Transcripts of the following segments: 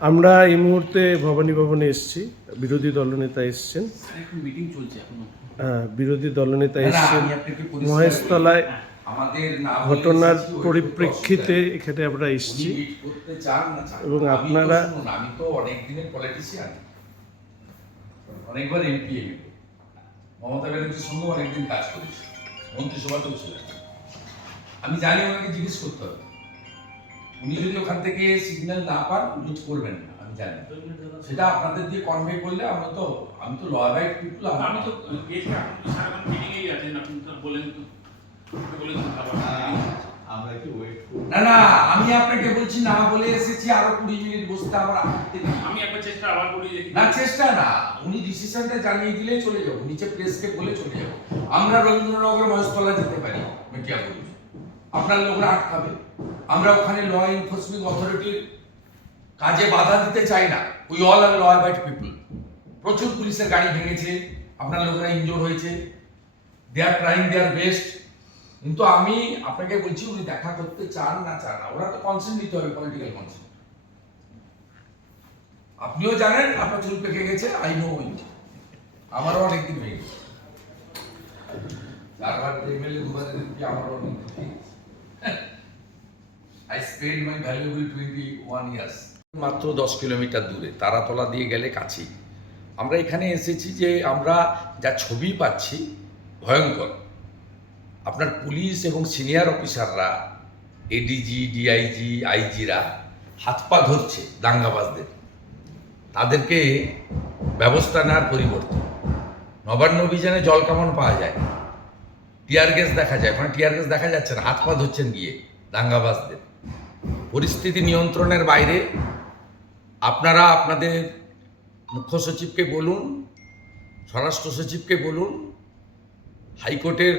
আমরা এই মুহূর্তে ভবানী ভবনে এসেছি। বিরোধী দলনেতা এসছেন। হ্যাঁ, বিরোধী দলনেতা এসছেন। মহেশতলায় ঘটনার পরিপ্রেক্ষিতে এখানে আমরা এসেছি। এবং আপনারা- অনেকবার এমপি মমতা ব্যানার্জির সঙ্গে অনেকদিন কাজ করেছি। মন্ত্রিসভাতেও ছিলেন আমি জানি ওনাকে জিজ্ঞেস করতে হবে। উনি যদি ওখান থেকে সিগন্যাল না পান মিট করবেন না আমি জানি। সেটা আপনাদের দিয়ে কনভে করলে আমরা তো আমি তো ল রাইট পিপুল আমি তো সারাক্ষণ মিটিংয়েই আছেন আপনি তো বলেন তো বলেন আমরা কি ওয়েট করব। না না আমি আপনাকে বলছি না বলে এসেছি আরও কুড়ি মিনিট বসতে আমার আপত্তি নেই। আমি একবার চেষ্টা আবার করি না চেষ্টা না উনি ডিসিশনটা জানিয়ে দিলেই চলে যাব নিচে প্রেসকে বলে চলে যাব। আমরা রবীন্দ্রনগর মহেশতলা যেতে পারি মিডিয়া বলি আপনার লোকরা আটকাবে। আমরা ওখানে ল এনফোর্সমেন্ট অথরিটির কাজে বাধা দিতে চাই না। We all are law abiding people প্রচুর পুলিশের গাড়ি ভেঙেছে, আপনার লোকরা ইনজোর হয়েছে। দে আর ট্রাইং দেয়ার বেস্ট কিন্তু আমি আপনাকে বলছি, উনি দেখা করতে চান না চান না, ওরা তো কনসেন্ট দিতে হবে পলিটিক্যাল কনসেন্ট আপনিও জানেন, আপনার চুল পেকে গেছে আই নো ইট আমারও অনেকদিন হয়ে গেছে। চারবার এমএলএ দুবার আমারও অনেক I spend my valuable twenty one years মাত্র দশ কিলোমিটার দূরে, তারাতলা দিয়ে গেলে কাছেই। আমরা এখানে এসেছি যে আমরা যা ছবি পাচ্ছি, ভয়ঙ্কর। আপনার পুলিশ এবং সিনিয়র অফিসাররা এডিজি ডিআইজি আইজিরা হাত পা ধরছে দাঙ্গাবাজদের। তাদেরকে ব্যবস্থা নেওয়ার পরিবর্তে। নবান্ন অভিযানে জল কেমন পাওয়া যায়? টিয়ার গ্যাস দেখা যায় মানে টিয়ার গ্যাস দেখা যাচ্ছে না, হাত পা ধরছেন গিয়ে দাঙ্গাবাজদের। পরিস্থিতি নিয়ন্ত্রণের বাইরে আপনারা আপনাদের মুখ্য সচিবকে বলুন, স্বরাষ্ট্র সচিবকে বলুন, হাইকোর্টের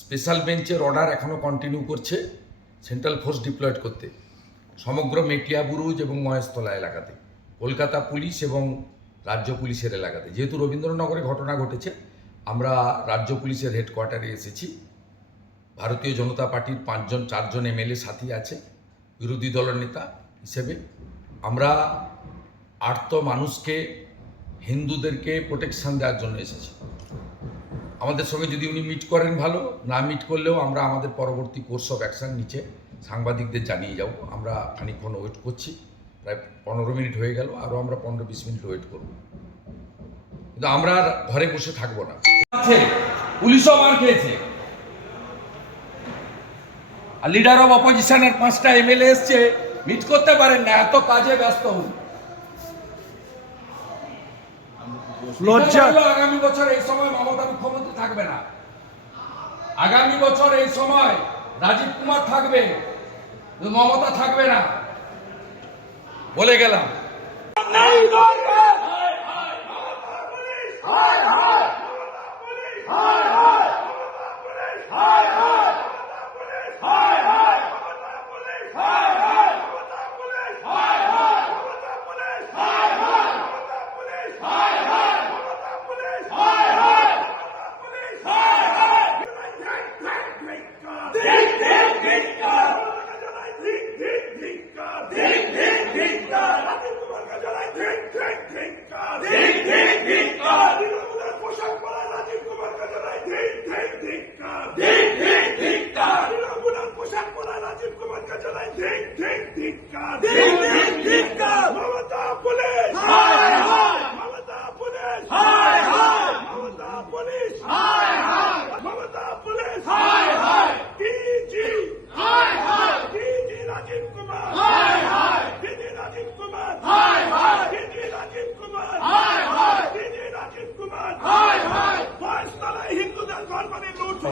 স্পেশাল বেঞ্চের অর্ডার এখনও কন্টিনিউ করছে, সেন্ট্রাল ফোর্স ডিপ্লয়েড করতে, সমগ্র মেটিয়া বুরুজ এবং মহেশতলা এলাকাতে, কলকাতা পুলিশ এবং রাজ্য পুলিশের এলাকাতে। যেহেতু রবীন্দ্রনগরে ঘটনা ঘটেছে, আমরা রাজ্য পুলিশের হেডকোয়ার্টারে এসেছি। ভারতীয় জনতা পার্টির পাঁচজন, চারজন এমএলএ সাথী আছে। বিরোধী দলের নেতা হিসেবে। আমরা আর্ত মানুষকে, হিন্দুদেরকে প্রোটেকশন দেওয়ার জন্য এসেছি। আমাদের সঙ্গে যদি উনি মিট করেন ভালো, না মিট করলেও আমরা আমাদের পরবর্তী কোর্স অফ অ্যাকশন নিচে সাংবাদিকদের জানিয়ে যাব। আমরা খানিকক্ষণ ওয়েট করছি, প্রায় পনেরো মিনিট হয়ে গেল, আরও আমরা পনেরো বিশ মিনিট ওয়েট করব। কিন্তু আমরা ঘরে বসে থাকব না। পুলিশও মার খেয়েছে। আর লিডার অফ অপোজিশনের পাঁচটা এমএলএ এসছে মিট করতে পারেন না এত কাজে ব্যস্ত হন। লজ্জা। আগামী বছর এই সময় মমতা মুখ্যমন্ত্রী থাকবে না। আগামী বছর এই সময় রাজীব কুমার থাকবে মমতা থাকবে না। বলে গেলাম। মমতা